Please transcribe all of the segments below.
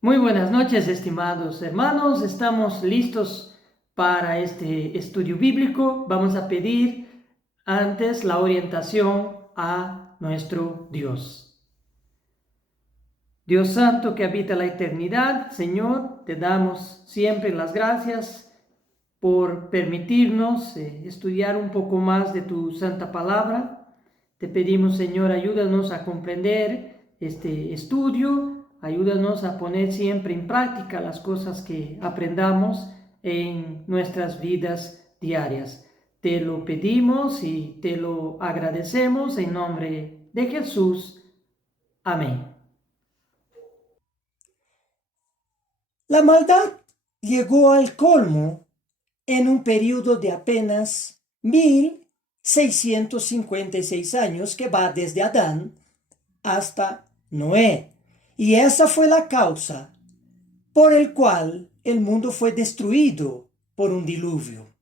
Muy buenas noches, estimados hermanos. Estamos listos para este estudio bíblico. Vamos a pedir antes la orientación a nuestro Dios. Dios Santo que habita la eternidad, Señor, te damos siempre las gracias por permitirnos estudiar un poco más de tu santa palabra. Te pedimos, Señor, ayúdanos a comprender este estudio, ayúdanos a poner siempre en práctica las cosas que aprendamos en nuestras vidas diarias. Te lo pedimos y te lo agradecemos en nombre de Jesús. Amén. La maldad llegó al colmo en un periodo de apenas 1656 años que va desde Adán hasta Noé. Y esa fue la causa por el cual el mundo fue destruido por un diluvio.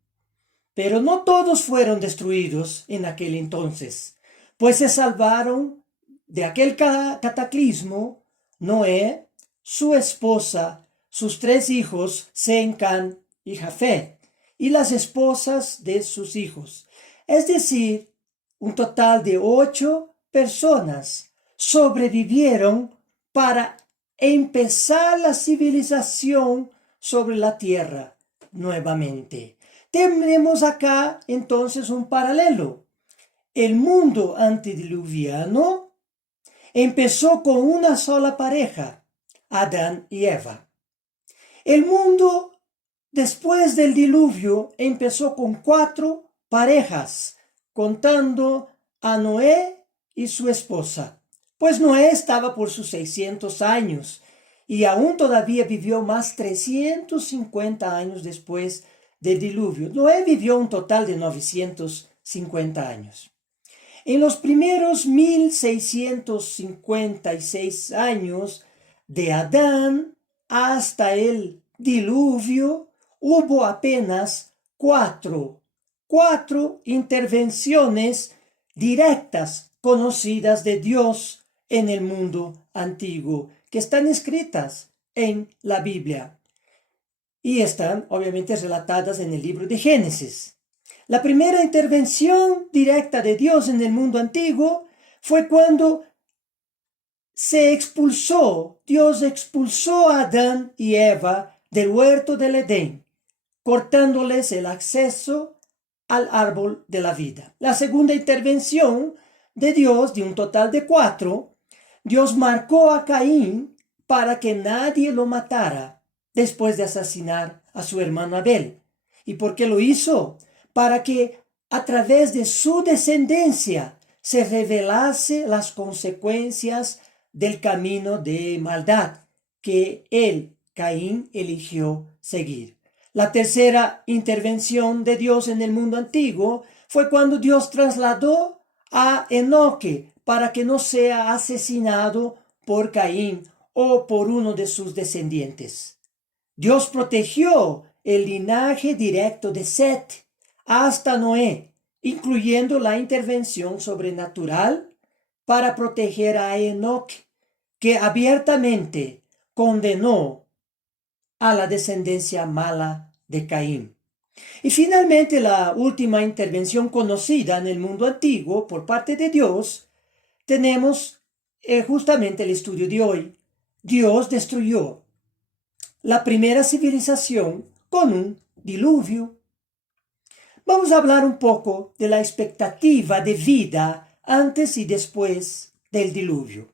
Pero no todos fueron destruidos en aquel entonces, pues se salvaron de aquel cataclismo Noé, su esposa, sus 3 hijos, Sem, Can y Jafet, y las esposas de sus hijos. Es decir, un total de 8 personas sobrevivieron para empezar la civilización sobre la tierra nuevamente. Tenemos acá entonces un paralelo. El mundo antediluviano empezó con una sola pareja, Adán y Eva. El mundo después del diluvio empezó con 4 parejas, contando a Noé y su esposa. Pues Noé estaba por sus 600 años y aún todavía vivió más 350 años después del diluvio. Noé vivió un total de 950 años. En los primeros 1656 años de Adán hasta el diluvio, hubo apenas cuatro intervenciones directas conocidas de Dios en el mundo antiguo, que están escritas en la Biblia y están obviamente relatadas en el libro de Génesis. La primera intervención directa de Dios en el mundo antiguo fue cuando Dios expulsó a Adán y Eva del huerto del Edén, cortándoles el acceso al árbol de la vida. La segunda intervención de Dios, de un total de 4, Dios marcó a Caín para que nadie lo matara después de asesinar a su hermano Abel. ¿Y por qué lo hizo? Para que a través de su descendencia se revelase las consecuencias del camino de maldad que él, Caín, eligió seguir. La tercera intervención de Dios en el mundo antiguo fue cuando Dios trasladó a Enoque para que no sea asesinado por Caín o por uno de sus descendientes. Dios protegió el linaje directo de Set hasta Noé, incluyendo la intervención sobrenatural para proteger a Enoc, que abiertamente condenó a la descendencia mala de Caín. Y finalmente la última intervención conocida en el mundo antiguo por parte de Dios, tenemos justamente el estudio de hoy. Dios destruyó la primera civilización con un diluvio. Vamos a hablar un poco de la expectativa de vida antes y después del diluvio.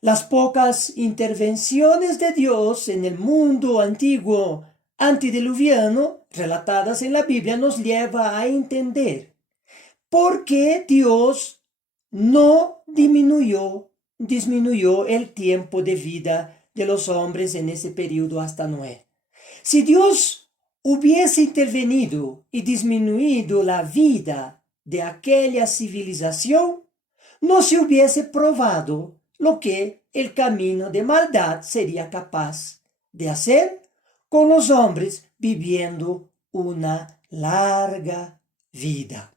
Las pocas intervenciones de Dios en el mundo antiguo antediluviano relatadas en la Biblia nos lleva a entender por qué Dios no disminuyó el tiempo de vida de los hombres en ese periodo hasta Noé. Si Dios hubiese intervenido y disminuido la vida de aquella civilización, no se hubiese probado lo que el camino de maldad sería capaz de hacer con los hombres viviendo una larga vida.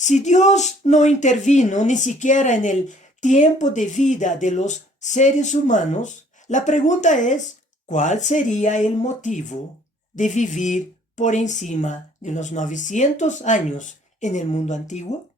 Si Dios no intervino ni siquiera en el tiempo de vida de los seres humanos, La pregunta es, ¿cuál sería el motivo de vivir por encima de los 900 años en el mundo antiguo?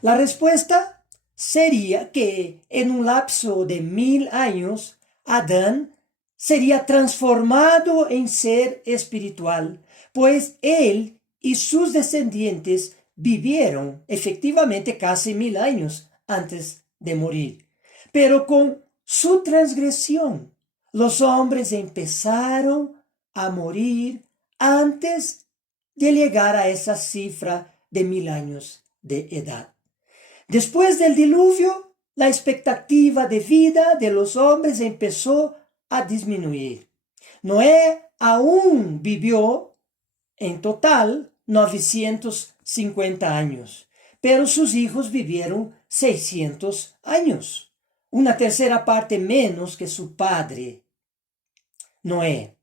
La respuesta sería que en un lapso de 1000 años, Adán sería transformado en ser espiritual, pues él y sus descendientes vivieron efectivamente casi 1000 años antes de morir. Pero con su transgresión, los hombres empezaron a morir antes de llegar a esa cifra de 1000 años de edad. Después del diluvio, la expectativa de vida de los hombres empezó a disminuir. Noé aún vivió en total 950 años, pero sus hijos vivieron 600 años, una tercera parte menos que su padre, Noé.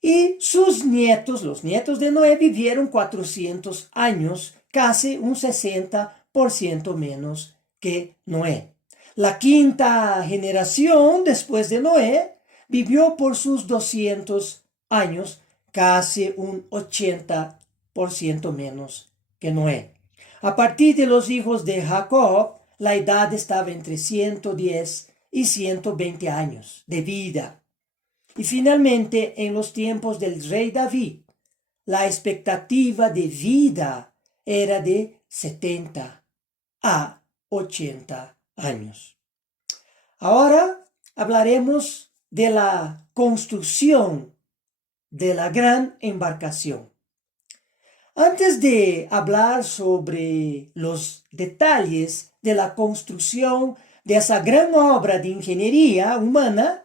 Y sus nietos, los nietos de Noé, vivieron 400 años, casi un 60% menos que Noé. La quinta generación después de Noé vivió por sus 200 años, casi un 80% menos que Noé. A partir de los hijos de Jacob, la edad estaba entre 110 y 120 años de vida. Y finalmente, en los tiempos del rey David, la expectativa de vida era de 70 a 80 años. Ahora hablaremos de la construcción de la gran embarcación. Antes de hablar sobre los detalles de la construcción de esa gran obra de ingeniería humana,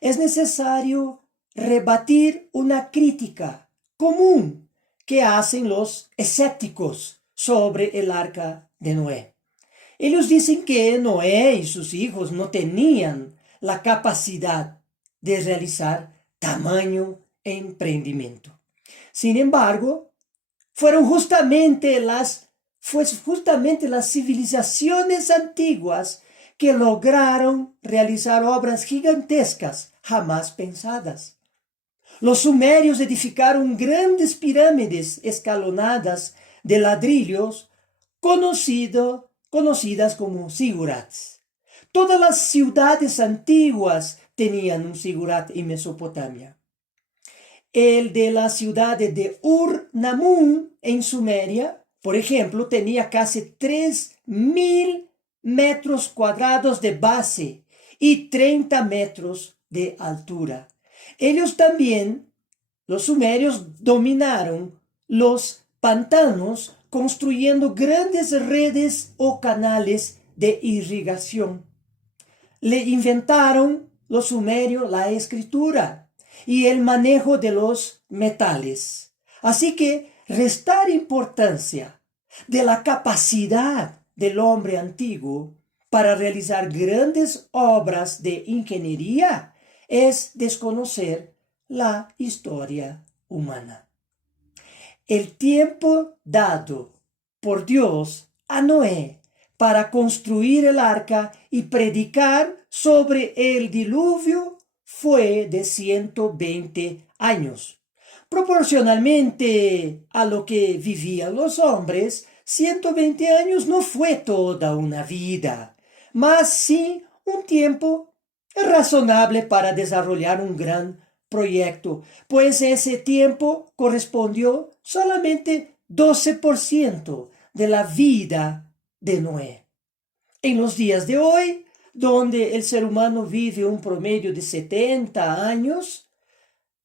es necesario rebatir una crítica común que hacen los escépticos sobre el arca de Noé. Ellos dicen que Noé y sus hijos no tenían la capacidad de realizar tamaño emprendimiento. Sin embargo, fue justamente las civilizaciones antiguas que lograron realizar obras gigantescas jamás pensadas. Los sumerios edificaron grandes pirámides escalonadas de ladrillos conocidas como zigurats. Todas las ciudades antiguas tenían un zigurat en Mesopotamia. El de la ciudad de Ur-Namún en Sumeria, por ejemplo, tenía casi 3000 metros cuadrados de base y 30 metros de altura. Ellos también, los sumerios, dominaron los pantanos construyendo grandes redes o canales de irrigación. Le inventaron los sumerios la escritura y el manejo de los metales. Así que restar importancia de la capacidad del hombre antiguo para realizar grandes obras de ingeniería es desconocer la historia humana. El tiempo dado por Dios a Noé para construir el arca y predicar sobre el diluvio fue de 120 años. Proporcionalmente a lo que vivían los hombres, 120 años no fue toda una vida, mas sí un tiempo razonable para desarrollar un gran proyecto, pues ese tiempo correspondió solamente 12% de la vida de Noé. En los días de hoy, donde el ser humano vive un promedio de 70 años,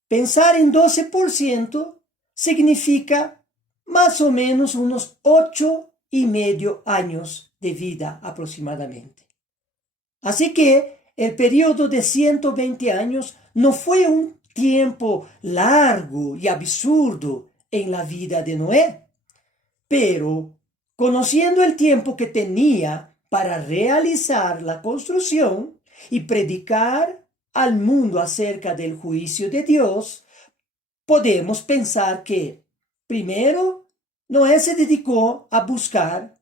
pensar en 12% significa más o menos unos 8,5 años de vida aproximadamente. Así que el periodo de 120 años no fue un tiempo largo y absurdo en la vida de Noé, pero conociendo el tiempo que tenía para realizar la construcción y predicar al mundo acerca del juicio de Dios, podemos pensar que, primero, Noé se dedicó a buscar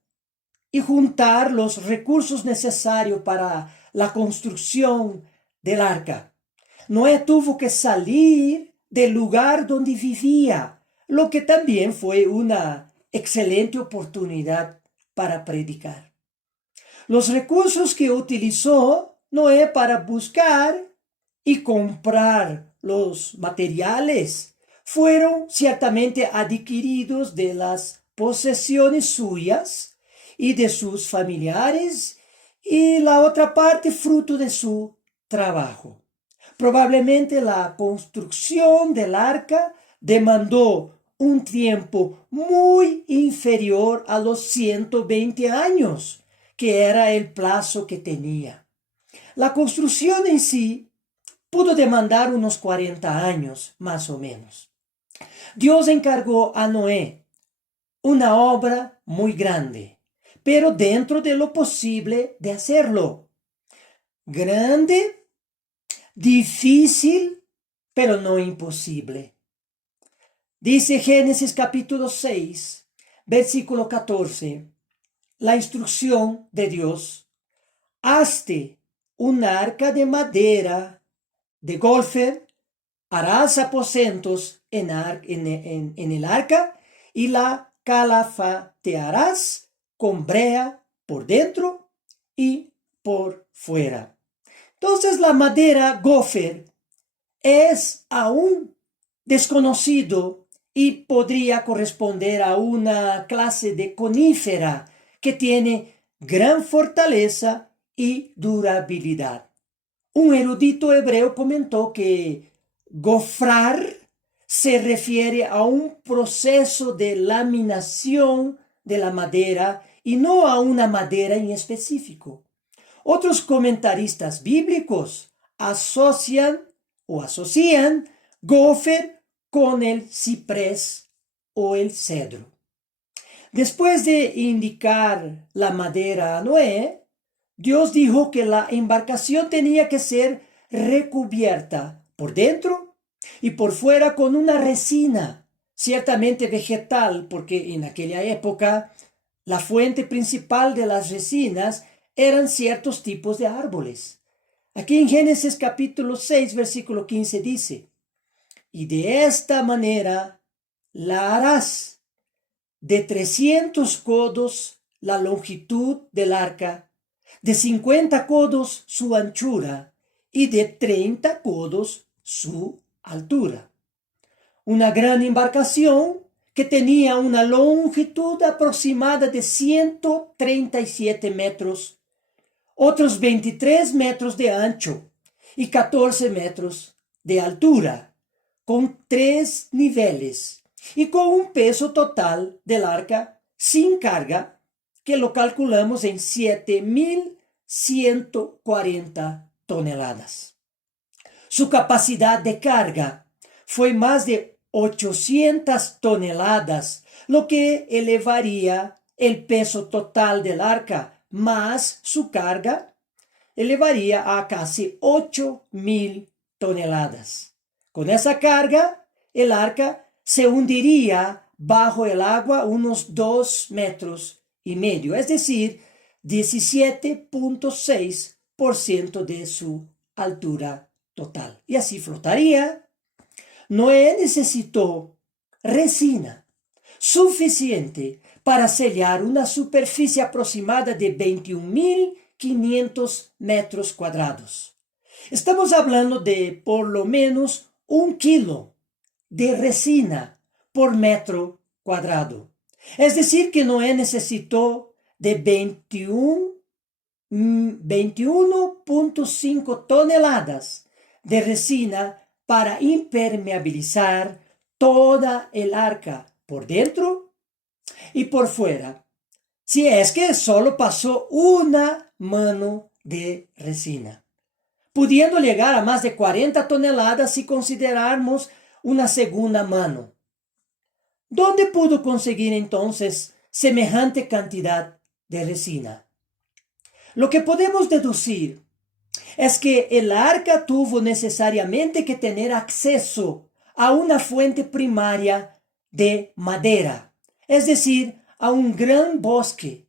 y juntar los recursos necesarios para la construcción del arca. Noé tuvo que salir del lugar donde vivía, lo que también fue una excelente oportunidad para predicar. Los recursos que utilizó Noé para buscar y comprar los materiales fueron ciertamente adquiridos de las posesiones suyas y de sus familiares, y la otra parte fruto de su trabajo. Probablemente la construcción del arca demandó un tiempo muy inferior a los 120 años, que era el plazo que tenía. La construcción en sí pudo demandar unos 40 años, más o menos. Dios encargó a Noé una obra muy grande, pero dentro de lo posible de hacerlo. Grande, difícil, pero no imposible. Dice Génesis capítulo 6, versículo 14, la instrucción de Dios: hazte un arca de madera de golfer, harás aposentos en el arca y la calafatearás con brea por dentro y por fuera. Entonces la madera gopher es aún desconocido y podría corresponder a una clase de conífera que tiene gran fortaleza y durabilidad. Un erudito hebreo comentó que gofrar se refiere a un proceso de laminación de la madera y no a una madera en específico. Otros comentaristas bíblicos asocian gofer con el ciprés o el cedro. Después de indicar la madera a Noé, Dios dijo que la embarcación tenía que ser recubierta por dentro y por fuera con una resina, ciertamente vegetal, porque en aquella época la fuente principal de las resinas eran ciertos tipos de árboles. Aquí en Génesis capítulo 6, versículo 15 dice: y de esta manera la harás de 300 codos la longitud del arca, de 50 codos su anchura y de 30 codos su altura. Una gran embarcación que tenía una longitud aproximada de 137 metros, otros 23 metros de ancho y 14 metros de altura, con 3 niveles y con un peso total del arca sin carga que lo calculamos en 7.140 toneladas. Su capacidad de carga fue más de 800 toneladas, lo que elevaría el peso total del arca más su carga elevaría a casi 8.000 toneladas. Con esa carga, el arca se hundiría bajo el agua unos 2,5 metros, es decir, 17.6% de su altura total. Y así flotaría. Noé necesitó resina suficiente para sellar una superficie aproximada de 21.500 metros cuadrados. Estamos hablando de por lo menos 1 kilo de resina por metro cuadrado. Es decir, que Noé necesitó de 21.5 toneladas de resina para impermeabilizar toda el arca por dentro y por fuera, si es que solo pasó una mano de resina, pudiendo llegar a más de 40 toneladas si consideramos una segunda mano. ¿Dónde pudo conseguir entonces semejante cantidad de resina? Lo que podemos deducir es que el arca tuvo necesariamente que tener acceso a una fuente primaria de madera, es decir, a un gran bosque,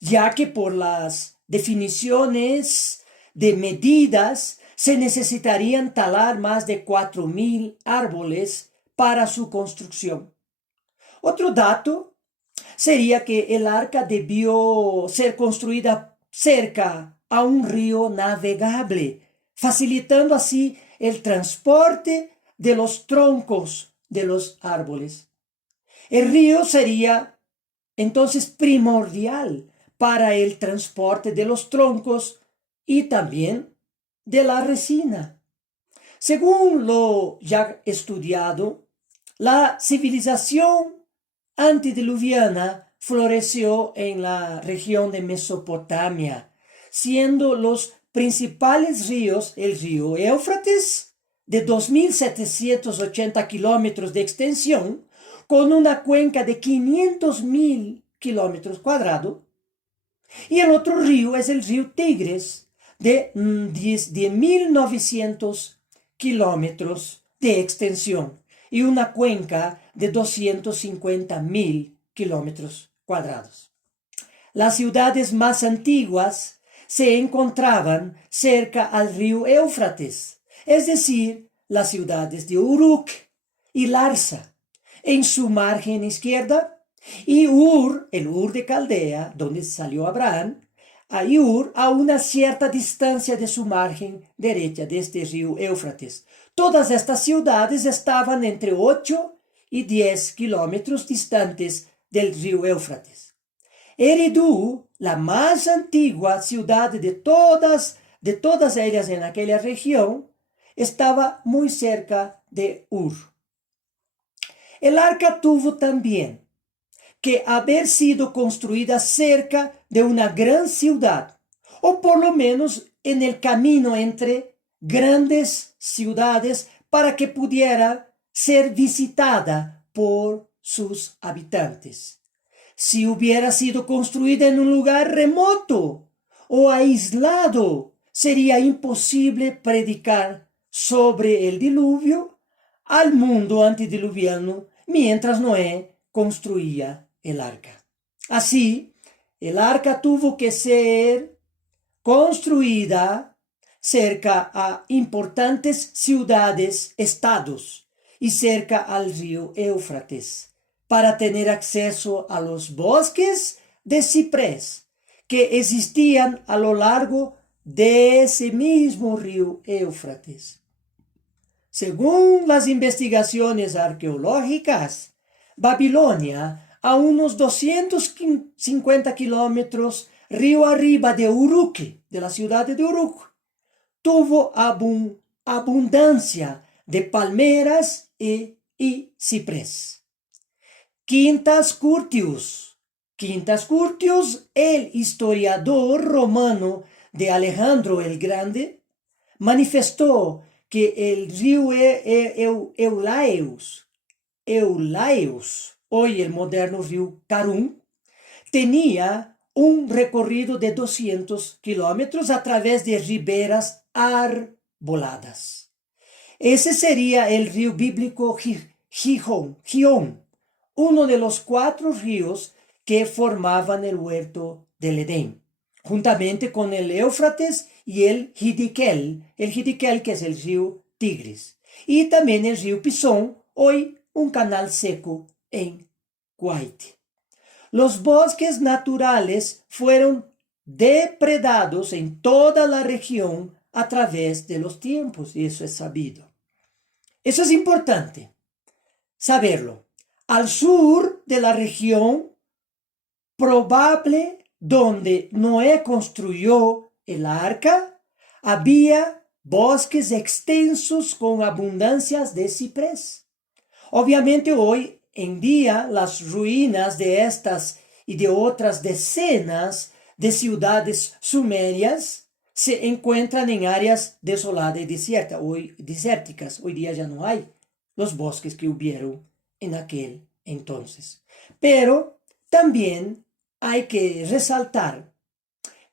ya que por las definiciones de medidas se necesitarían talar más de 4,000 árboles para su construcción. Otro dato sería que el arca debió ser construida cerca a un río navegable, facilitando así el transporte de los troncos de los árboles. El río sería entonces primordial para el transporte de los troncos y también de la resina. Según lo ya estudiado, la civilización antediluviana floreció en la región de Mesopotamia, siendo los principales ríos el río Éufrates, de 2,780 kilómetros de extensión, con una cuenca de 500,000 kilómetros cuadrados, y el otro río es el río Tigris, de 1,900 kilómetros de extensión y una cuenca de 250,000 kilómetros cuadrados. Las ciudades más antiguas se encontraban cerca al río Éufrates, es decir, las ciudades de Uruk y Larsa, en su margen izquierda, y Ur, el Ur de Caldea, donde salió Abraham, y Ur a una cierta distancia de su margen derecha de este río Éufrates. Todas estas ciudades estaban entre 8 y 10 kilómetros distantes del río Éufrates. Eridu, la más antigua ciudad de todas ellas en aquella región, estaba muy cerca de Ur. El arca tuvo también que haber sido construida cerca de una gran ciudad, o por lo menos en el camino entre grandes ciudades para que pudiera ser visitada por sus habitantes. Si hubiera sido construida en un lugar remoto o aislado, sería imposible predicar sobre el diluvio al mundo antediluviano mientras Noé construía el arca. Así, el arca tuvo que ser construida cerca a importantes ciudades, estados y cerca al río Éufrates para tener acceso a los bosques de ciprés que existían a lo largo de ese mismo río Éufrates. Según las investigaciones arqueológicas, Babilonia, a unos 250 kilómetros río arriba de Uruk, de la ciudad de Uruk, tuvo abundancia de palmeras y ciprés. Quintus Curtius, el historiador romano de Alejandro el Grande, manifestó que el río Eulaeus, hoy el moderno río Karun, tenía un recorrido de 200 kilómetros a través de riberas arboladas. Ese sería el río bíblico Gihón, uno de los 4 ríos que formaban el huerto del Edén, juntamente con el Éufrates y el Hiddekel que es el río Tigris, y también el río Pisón, hoy un canal seco en Kuwait. Los bosques naturales fueron depredados en toda la región a través de los tiempos, y eso es sabido. Eso es importante saberlo. Al sur de la región probable donde Noé construyó el arca, había bosques extensos con abundancias de ciprés. Obviamente hoy en día las ruinas de estas y de otras decenas de ciudades sumerias se encuentran en áreas desoladas y desérticas. Hoy día ya no hay los bosques que hubieron en aquel entonces. Pero también hay que resaltar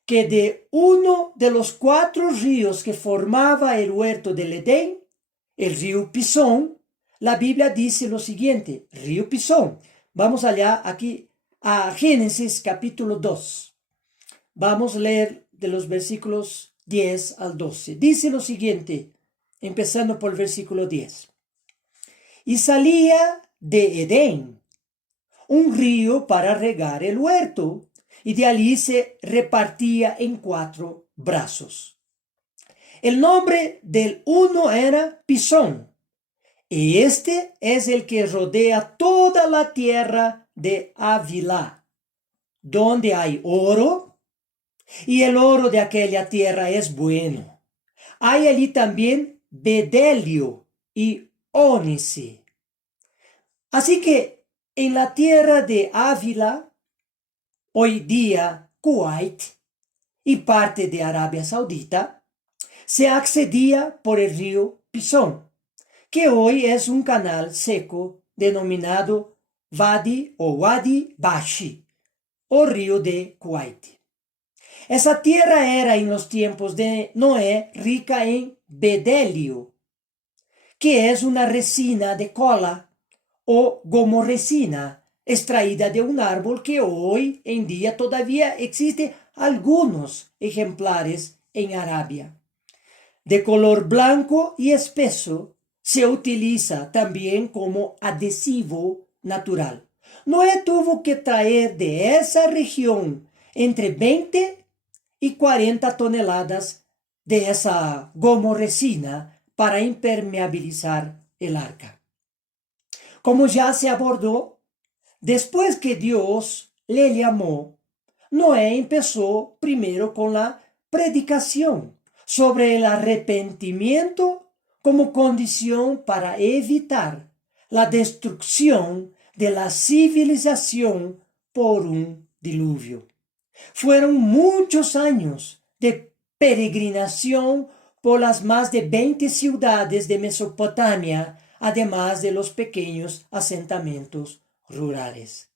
que de uno de los 4 ríos que formaba el huerto del Edén, el río Pisón, la Biblia dice lo siguiente, río Pisón. Vamos allá aquí a Génesis capítulo 2. Vamos a leer de los versículos 10 al 12. Dice lo siguiente, empezando por el versículo 10. Y salía de Edén un río para regar el huerto, y de allí se repartía en 4 brazos. El nombre del uno era Pisón, y este es el que rodea toda la tierra de Havilá, donde hay oro, y el oro de aquella tierra es bueno. Hay allí también bedelio y ónice. Así que en la tierra de Ávila, hoy día Kuwait y parte de Arabia Saudita, se accedía por el río Pisón, que hoy es un canal seco denominado Wadi o Wadi Bashi, o río de Kuwait. Esa tierra era en los tiempos de Noé rica en bedelio, que es una resina de cola o gomorresina extraída de un árbol que hoy en día todavía existe algunos ejemplares en Arabia. De color blanco y espeso, se utiliza también como adhesivo natural. Noé tuvo que traer de esa región entre 20 y 40 toneladas de esa gomorresina para impermeabilizar el arca. Como ya se abordó, después que Dios le llamó, Noé empezó primero con la predicación sobre el arrepentimiento como condición para evitar la destrucción de la civilización por un diluvio. Fueron muchos años de peregrinación por las más de 20 ciudades de Mesopotamia, además de los pequeños asentamientos rurales.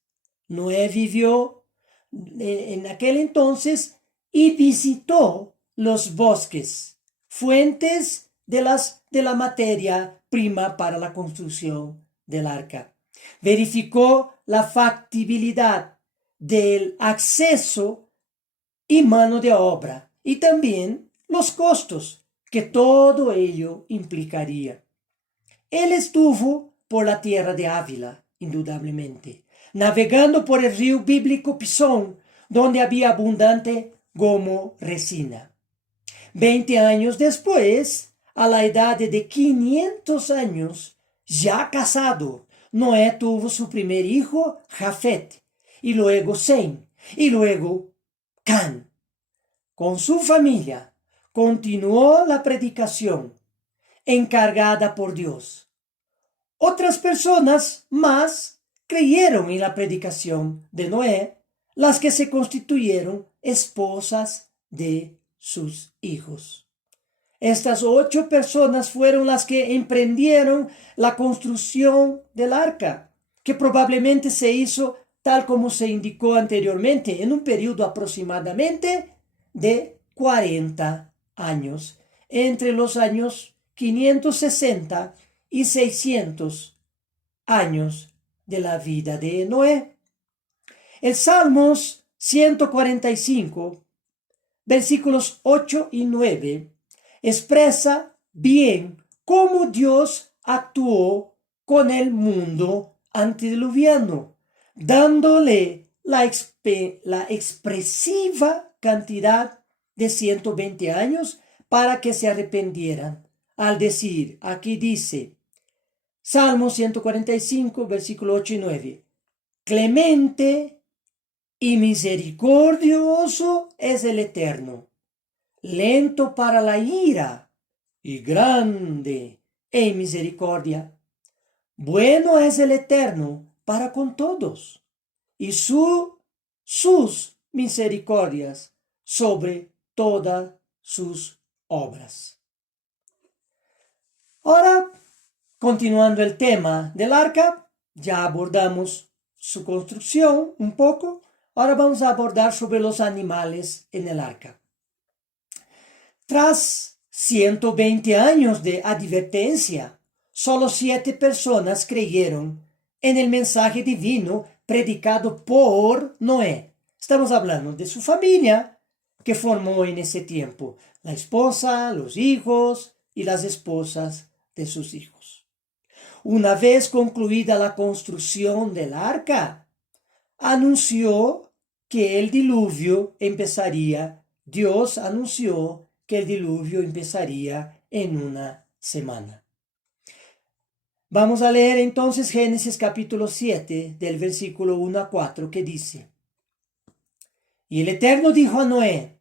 Noé vivió en aquel entonces y visitó los bosques, fuentes de la materia prima para la construcción del arca. Verificó la factibilidad del acceso y mano de obra, y también los costos que todo ello implicaría. Él estuvo por la tierra de Ávila, indudablemente, navegando por el río bíblico Pisón, donde había abundante gomorresina. 20 años después, a la edad de 500 años, ya casado, Noé tuvo su primer hijo, Jafet, y luego Sem, y luego Can. Con su familia, continuó la predicación encargada por Dios. Otras personas más creyeron en la predicación de Noé, las que se constituyeron esposas de sus hijos. Estas 8 personas fueron las que emprendieron la construcción del arca, que probablemente se hizo tal como se indicó anteriormente, en un periodo aproximadamente de 40 años, entre los años 560 y 600 años de la vida de Noé. El Salmos 145, versículos 8 y 9, expresa bien cómo Dios actuó con el mundo antediluviano, dándole la expresiva cantidad de 120 años para que se arrepentieran. Al decir, aquí dice, Salmo 145, versículo 8 y 9, clemente y misericordioso es el Eterno, lento para la ira y grande en misericordia. Bueno es el Eterno para con todos, y sus misericordias sobre todas sus obras. Ahora, continuando el tema del arca, ya abordamos su construcción un poco. Ahora vamos a abordar sobre los animales en el arca. Tras 120 años de advertencia, solo 7 personas creyeron en el mensaje divino predicado por Noé. Estamos hablando de su familia que formó en ese tiempo. la esposa, los hijos y las esposas de sus hijos. Una vez concluida la construcción del arca, anunció que el diluvio empezaría, Dios anunció que el diluvio empezaría en una semana. Vamos a leer entonces Génesis capítulo 7 del versículo 1 a 4 que dice: Y el Eterno dijo a Noé: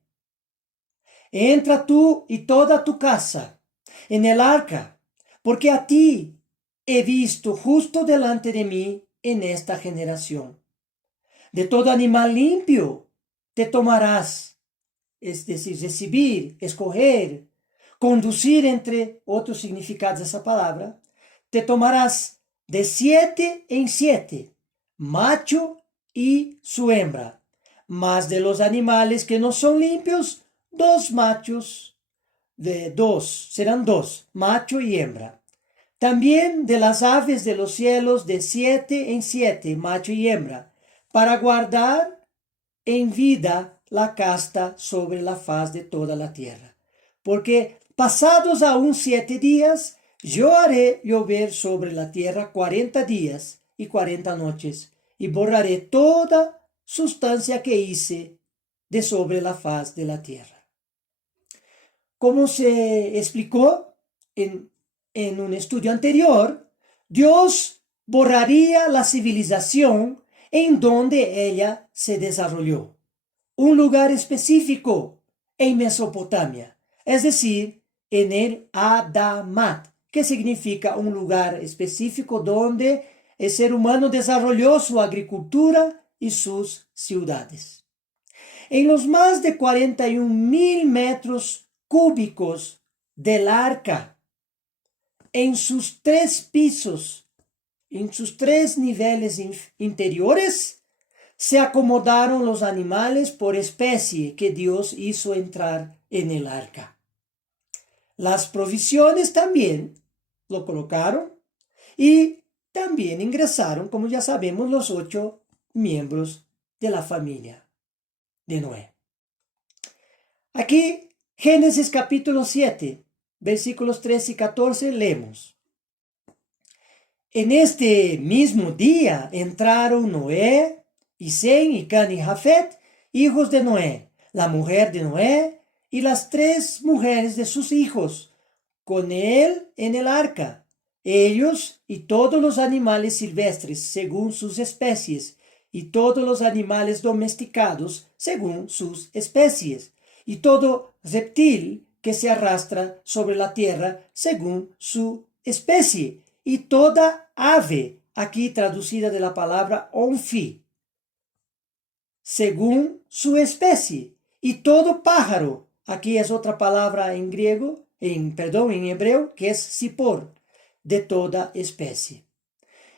Entra tú y toda tu casa en el arca, porque a ti he visto justo delante de mí en esta generación. De todo animal limpio te tomarás, es decir, recibir, escoger, conducir, entre otros significados de esa palabra, te tomarás de 7 en 7, macho y su hembra, mas de los animales que no son limpios, 2 machos, serán 2, macho y hembra. También de las aves de los cielos de 7 en 7, macho y hembra, para guardar en vida la casta sobre la faz de toda la tierra. Porque pasados aún 7 días, yo haré llover sobre la tierra 40 días y 40 noches, y borraré toda sustancia que hice de sobre la faz de la tierra. Como se explicó en un estudio anterior, Dios borraría la civilización en donde ella se desarrolló, un lugar específico en Mesopotamia, es decir, en el Adamat, que significa un lugar específico donde el ser humano desarrolló su agricultura y sus ciudades. En los más de 41,000 metros cúbicos del arca, en sus 3 pisos, en sus 3 niveles interiores, se acomodaron los animales por especie que Dios hizo entrar en el arca. Las provisiones también lo colocaron y también ingresaron, como ya sabemos, los 8 miembros de la familia de Noé. Aquí, Génesis capítulo 7, versículos 13 y 14, leemos: En este mismo día entraron Noé, y Sem, y Can y Jafet, hijos de Noé, la mujer de Noé, y las 3 mujeres de sus hijos, con él en el arca, ellos y todos los animales silvestres según sus especies, y todos los animales domesticados según sus especies, y todo reptil que se arrastra sobre la tierra según su especie, y toda ave, aquí traducida de la palabra onfi, según su especie, y todo pájaro, aquí es otra palabra en griego, en hebreo, que es sipor, de toda especie.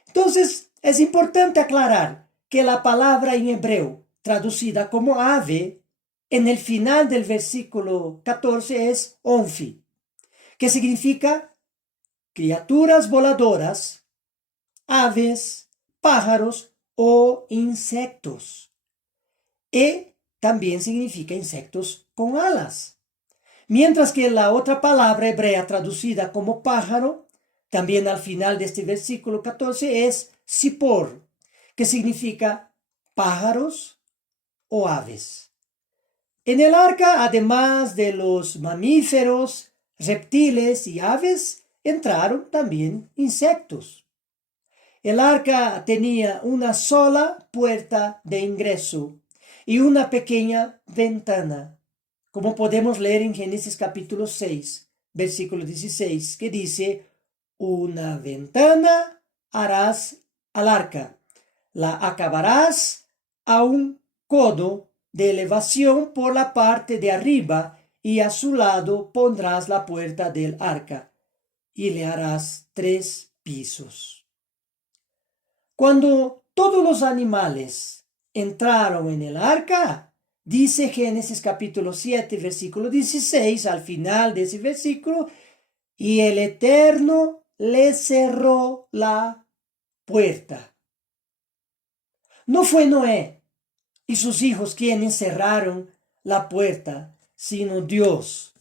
Entonces, es importante aclarar que la palabra en hebreo, traducida como ave, en el final del versículo 14 es onfi, que significa criaturas voladoras, aves, pájaros o insectos. Y también significa insectos con alas. Mientras que la otra palabra hebrea traducida como pájaro, también al final de este versículo 14, es sipor, que significa pájaros o aves. En el arca, además de los mamíferos, reptiles y aves, entraron también insectos. El arca tenía una sola puerta de ingreso y una pequeña ventana, como podemos leer en Génesis capítulo 6, versículo 16, que dice: una ventana harás al arca, la acabarás a un codo de elevación por la parte de arriba, y a su lado pondrás la puerta del arca, y le harás 3 pisos. Cuando todos los animales entraron en el arca, dice Génesis capítulo 7, versículo 16, al final de ese versículo: y el Eterno le cerró la puerta. No fue Noé y sus hijos quienes cerraron la puerta, sino Dios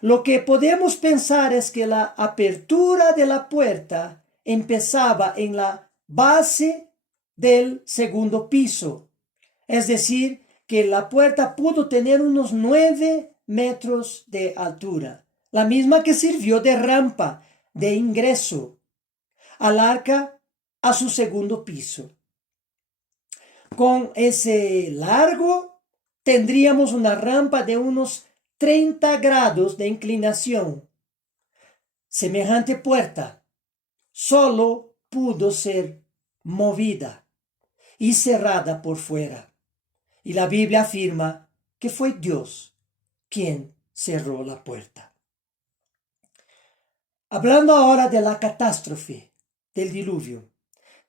Lo que podemos pensar es que la apertura de la puerta empezaba en la base del segundo piso. Es decir, que la puerta pudo tener unos 9 metros de altura, la misma que sirvió de rampa de ingreso al arca a su segundo piso. Con ese largo tendríamos una rampa de unos 30 grados de inclinación. Semejante puerta solo pudo ser movida y cerrada por fuera. Y la Biblia afirma que fue Dios quien cerró la puerta. Hablando ahora de la catástrofe del diluvio,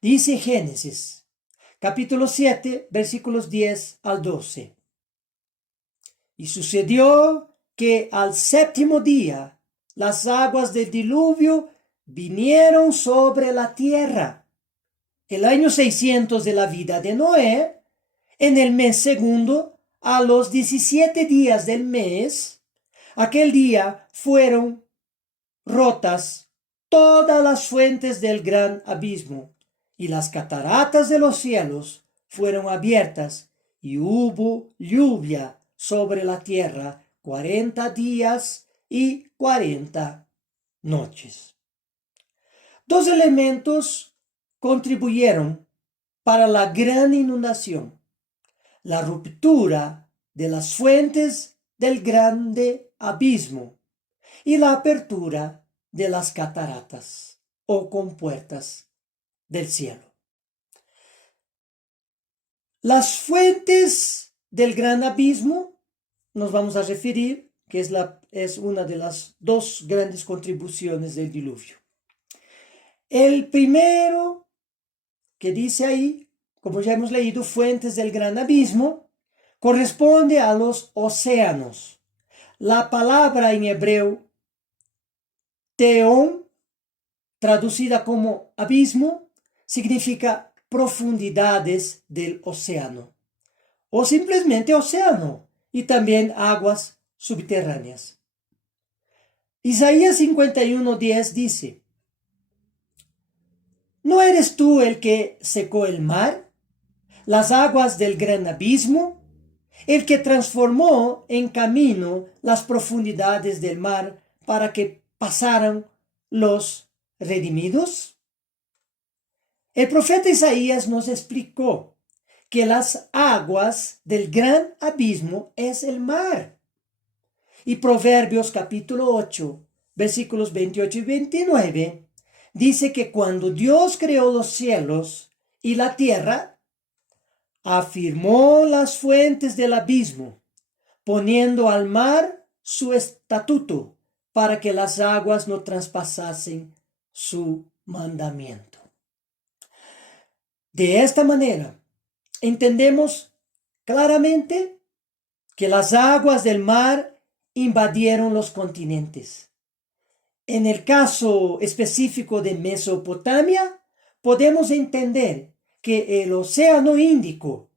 dice Génesis, capítulo 7, versículos 10 al 12. Y sucedió que al séptimo día las aguas del diluvio vinieron sobre la tierra. El año 600 de la vida de Noé, en el mes segundo, a los 17 días del mes, aquel día fueron rotas todas las fuentes del gran abismo, y las cataratas de los cielos fueron abiertas, y hubo lluvia sobre la tierra 40 días y 40 noches. Dos elementos contribuyeron para la gran inundación: la ruptura de las fuentes del grande abismo y la apertura de las cataratas o compuertas del cielo. Las fuentes del gran abismo nos vamos a referir que es una de las dos grandes contribuciones del diluvio. El primero que dice ahí, como ya hemos leído, fuentes del gran abismo, corresponde a los océanos. La palabra en hebreo teón, traducida como abismo, significa profundidades del océano, o simplemente océano, y también aguas subterráneas. Isaías 51:10 dice: ¿No eres tú el que secó el mar, las aguas del gran abismo, el que transformó en camino las profundidades del mar para que pasaran los redimidos? El profeta Isaías nos explicó que las aguas del gran abismo es el mar. Y Proverbios capítulo 8, versículos 28 y 29, dice que cuando Dios creó los cielos y la tierra, afirmó las fuentes del abismo, poniendo al mar su estatuto para que las aguas no traspasasen su mandamiento. De esta manera, entendemos claramente que las aguas del mar invadieron los continentes. En el caso específico de Mesopotamia, podemos entender que el Océano Índico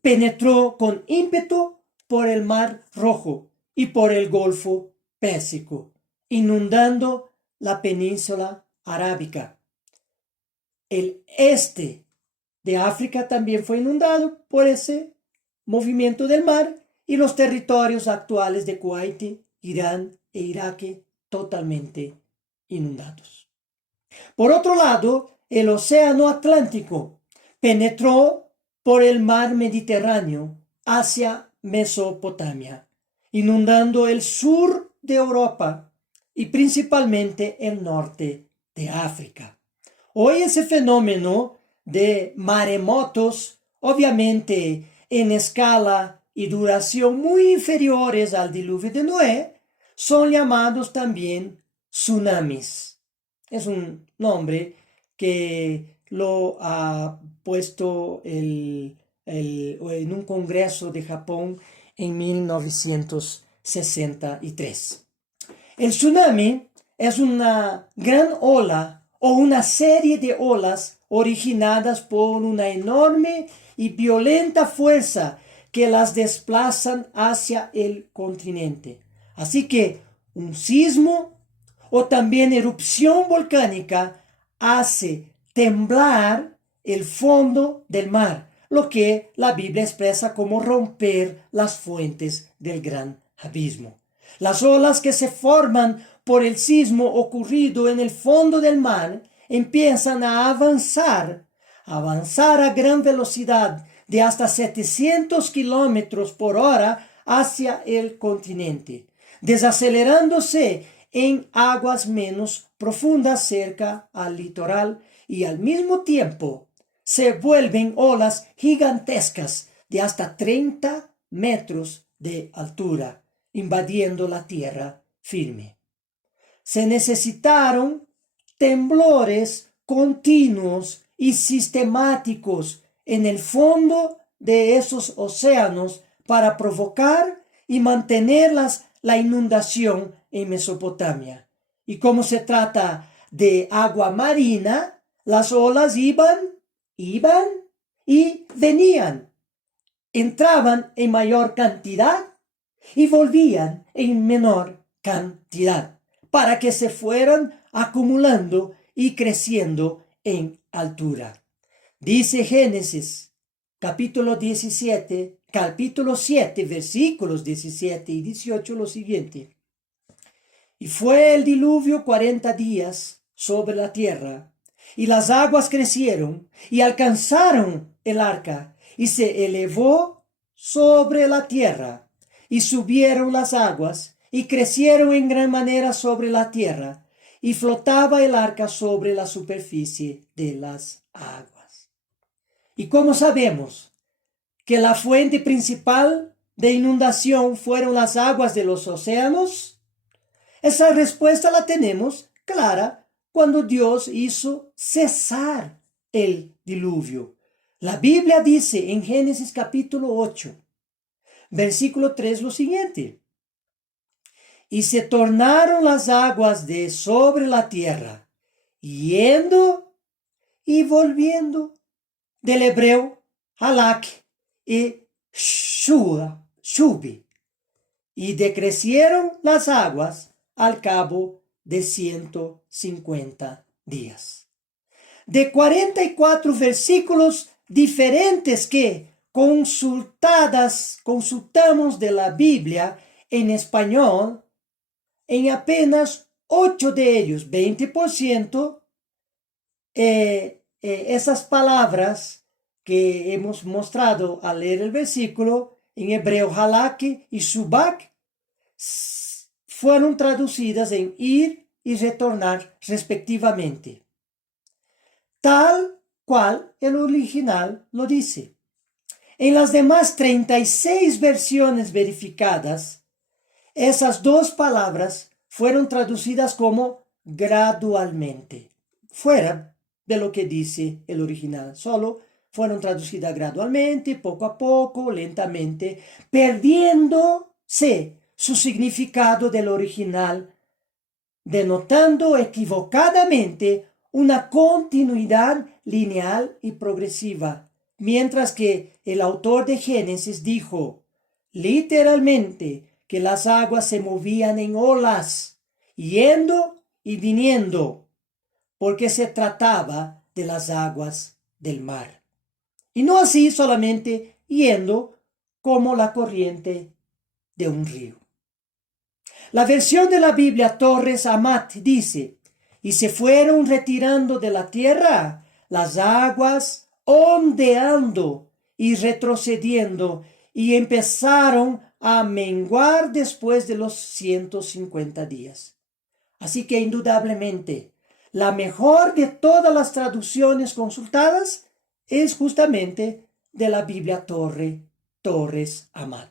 penetró con ímpetu por el Mar Rojo y por el Golfo Pérsico, inundando la península arábica. El este de África también fue inundado por ese movimiento del mar, y los territorios actuales de Kuwait, Irán e Irak totalmente inundados. Por otro lado, el Océano Atlántico penetró por el mar Mediterráneo hacia Mesopotamia, inundando el sur de Europa y principalmente el norte de África. Hoy ese fenómeno de maremotos, obviamente en escala y duración muy inferiores al diluvio de Noé, son llamados también tsunamis. Es un nombre que lo ha puesto en un congreso de Japón en 1963. El tsunami es una gran ola o una serie de olas originadas por una enorme y violenta fuerza que las desplazan hacia el continente. Así que un sismo o también erupción volcánica hace temblar el fondo del mar, lo que la Biblia expresa como romper las fuentes del gran abismo. Las olas que se forman por el sismo ocurrido en el fondo del mar empiezan a avanzar a gran velocidad de hasta 700 kilómetros por hora hacia el continente, desacelerándose en aguas menos profundas cerca al litoral y al mismo tiempo se vuelven olas gigantescas de hasta 30 metros de altura, invadiendo la tierra firme. Se necesitaron temblores continuos y sistemáticos en el fondo de esos océanos para provocar y mantener la inundación en Mesopotamia. Y como se trata de agua marina, las olas iban y venían, entraban en mayor cantidad y volvían en menor cantidad, para que se fueran acumulando y creciendo en altura. Dice Génesis, capítulo 7, versículos 17 y 18 lo siguiente. Y fue el diluvio 40 días sobre la tierra, y las aguas crecieron y alcanzaron el arca, y se elevó sobre la tierra, y subieron las aguas, y crecieron en gran manera sobre la tierra, y flotaba el arca sobre la superficie de las aguas. ¿Y cómo sabemos que la fuente principal de inundación fueron las aguas de los océanos? Esa respuesta la tenemos clara cuando Dios hizo cesar el diluvio. La Biblia dice en Génesis capítulo 8, versículo 3 lo siguiente. Y se tornaron las aguas de sobre la tierra, yendo y volviendo, del hebreo halak y shubi, y decrecieron las aguas al cabo de 150 días. De 44 versículos diferentes que consultamos de la Biblia en español, en apenas 8 de ellos, 20%, esas palabras que hemos mostrado al leer el versículo, en hebreo halak y shubak, fueron traducidas en ir y retornar respectivamente, tal cual el original lo dice. En las demás 36 versiones verificadas, esas dos palabras fueron traducidas como gradualmente, fuera de lo que dice el original. Solo fueron traducidas gradualmente, poco a poco, lentamente, perdiéndose su significado del original, denotando equivocadamente una continuidad lineal y progresiva, mientras que el autor de Génesis dijo literalmente que las aguas se movían en olas, yendo y viniendo, porque se trataba de las aguas del mar. Y no así solamente yendo como la corriente de un río. La versión de la Biblia Torres Amat dice, y se fueron retirando de la tierra las aguas ondeando y retrocediendo, y empezaron a menguar después de los 150 días. Así que indudablemente, la mejor de todas las traducciones consultadas es justamente de la Biblia Torres Amat.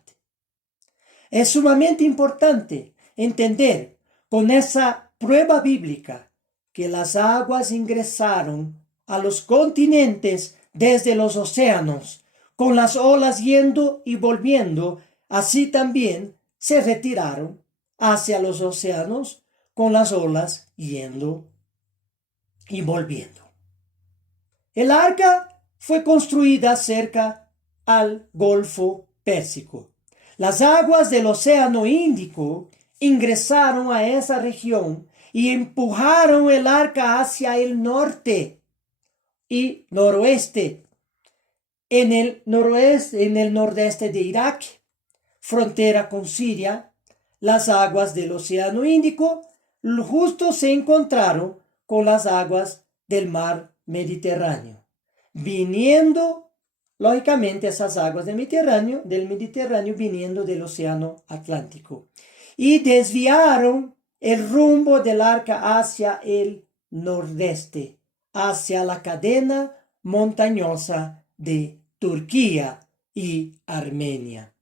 Es sumamente importante entender con esa prueba bíblica que las aguas ingresaron a los continentes desde los océanos, con las olas yendo y volviendo, así también se retiraron hacia los océanos con las olas yendo y volviendo. El arca fue construida cerca al Golfo Pérsico. Las aguas del Océano Índico ingresaron a esa región y empujaron el arca hacia el norte y noroeste. En el noroeste, en el nordeste de Irak, frontera con Siria, las aguas del Océano Índico justo se encontraron con las aguas del mar Mediterráneo, viniendo, lógicamente, esas aguas del Mediterráneo viniendo del Océano Atlántico, y desviaron el rumbo del arca hacia el nordeste, hacia la cadena montañosa de Turquía y Armenia.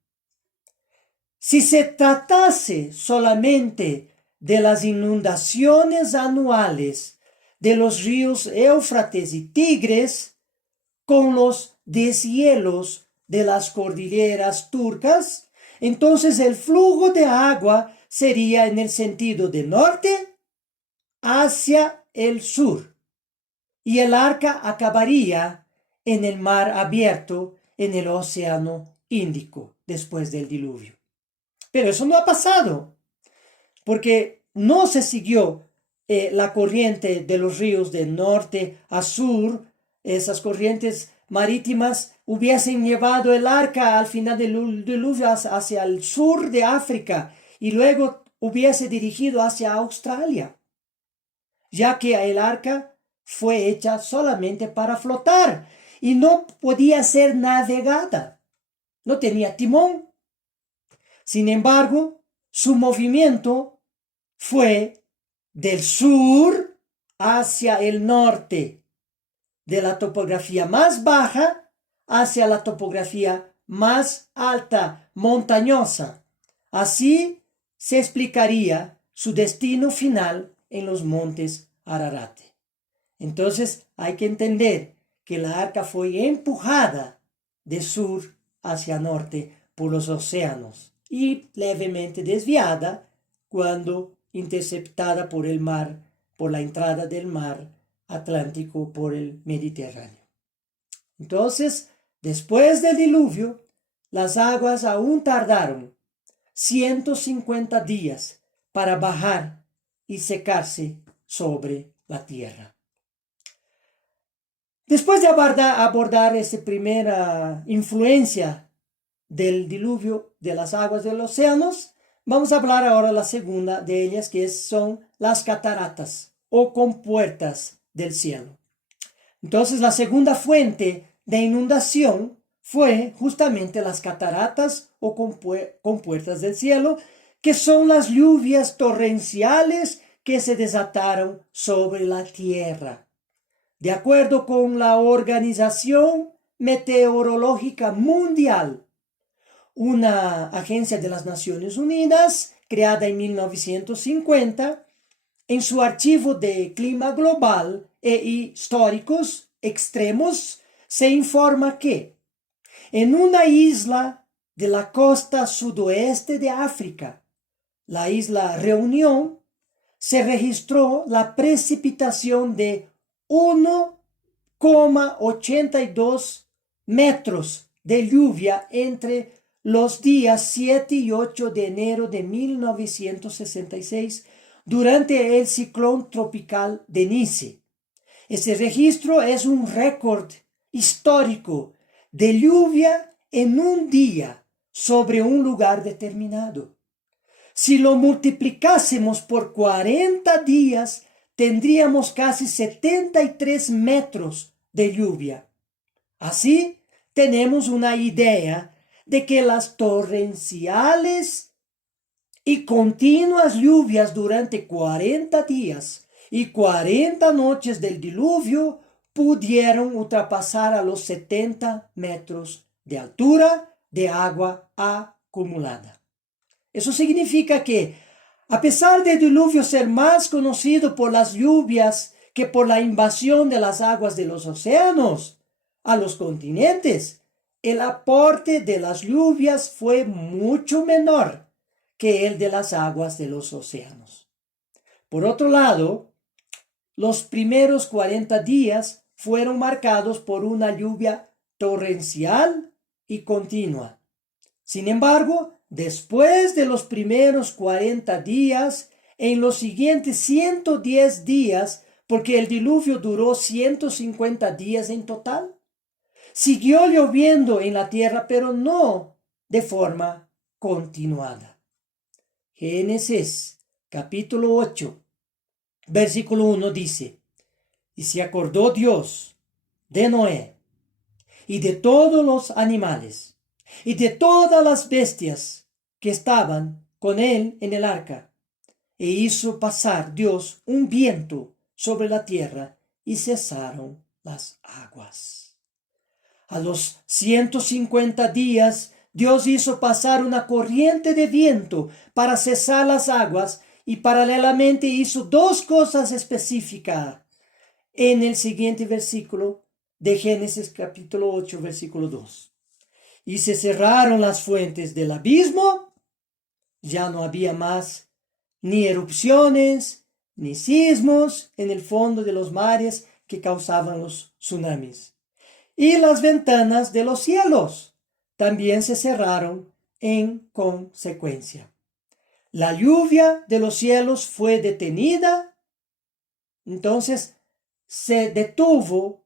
Si se tratase solamente de las inundaciones anuales de los ríos Éufrates y Tigres, con los deshielos de las cordilleras turcas, entonces el flujo de agua sería en el sentido de norte hacia el sur, y el arca acabaría en el mar abierto en el Océano Índico después del diluvio. Pero eso no ha pasado, porque no se siguió la corriente de los ríos de norte a sur. Esas corrientes marítimas hubiesen llevado el arca al final del diluvio hacia el sur de África y luego hubiese dirigido hacia Australia, ya que el arca fue hecha solamente para flotar y no podía ser navegada, no tenía timón. Sin embargo, su movimiento fue del sur hacia el norte, de la topografía más baja hacia la topografía más alta, montañosa. Así se explicaría su destino final en los montes Ararat. Entonces hay que entender que la arca fue empujada de sur hacia norte por los océanos y levemente desviada cuando interceptada por el mar, por la entrada del mar Atlántico por el Mediterráneo. Entonces, después del diluvio, las aguas aún tardaron 150 días para bajar y secarse sobre la tierra. Después de abordar esa primera influencia del diluvio de las aguas de los océanos, vamos a hablar ahora de la segunda de ellas, que son las cataratas o compuertas del cielo. Entonces, la segunda fuente de inundación fue justamente las cataratas o compuertas del cielo, que son las lluvias torrenciales que se desataron sobre la tierra. De acuerdo con la Organización Meteorológica Mundial, una agencia de las Naciones Unidas creada en 1950, en su archivo de clima global e históricos extremos, se informa que en una isla de la costa sudoeste de África, la isla Reunión, se registró la precipitación de 1,82 metros de lluvia entre los días 7 y 8 de enero de 1966 durante el ciclón tropical Denise. Ese registro es un récord histórico de lluvia en un día sobre un lugar determinado. Si lo multiplicásemos por 40 días, tendríamos casi 73 metros de lluvia. Así, tenemos una idea de que las torrenciales y continuas lluvias durante 40 días y 40 noches del diluvio pudieron ultrapasar a los 70 metros de altura de agua acumulada. Eso significa que, a pesar del diluvio ser más conocido por las lluvias que por la invasión de las aguas de los océanos a los continentes, el aporte de las lluvias fue mucho menor que el de las aguas de los océanos. Por otro lado, los primeros 40 días fueron marcados por una lluvia torrencial y continua. Sin embargo, después de los primeros 40 días, en los siguientes 110 días, porque el diluvio duró 150 días en total. Siguió lloviendo en la tierra, pero no de forma continuada. Génesis capítulo 8, versículo 1 dice: y se acordó Dios de Noé y de todos los animales y de todas las bestias que estaban con él en el arca, e hizo pasar Dios un viento sobre la tierra y cesaron las aguas. A los 150 días, Dios hizo pasar una corriente de viento para cesar las aguas, y paralelamente hizo dos cosas específicas en el siguiente versículo de Génesis capítulo 8, versículo 2. Y se cerraron las fuentes del abismo, ya no había más ni erupciones, ni sismos en el fondo de los mares que causaban los tsunamis. Y las ventanas de los cielos también se cerraron en consecuencia. La lluvia de los cielos fue detenida, entonces se detuvo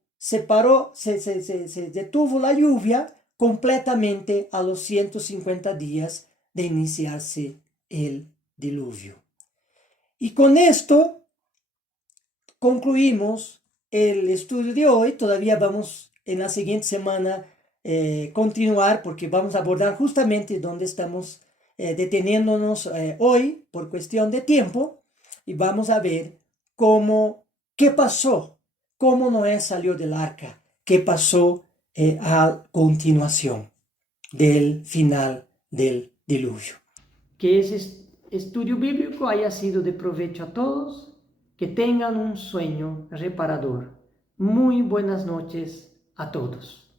la lluvia completamente a los 150 días de iniciarse el diluvio. Y con esto concluimos el estudio de hoy. Todavía vamos en la siguiente semana continuar, porque vamos a abordar justamente donde estamos deteniéndonos hoy por cuestión de tiempo, y vamos a ver qué pasó, cómo Noé salió del arca, qué pasó a continuación del final del diluvio. Que ese estudio bíblico haya sido de provecho a todos, que tengan un sueño reparador. Muy buenas noches a todos.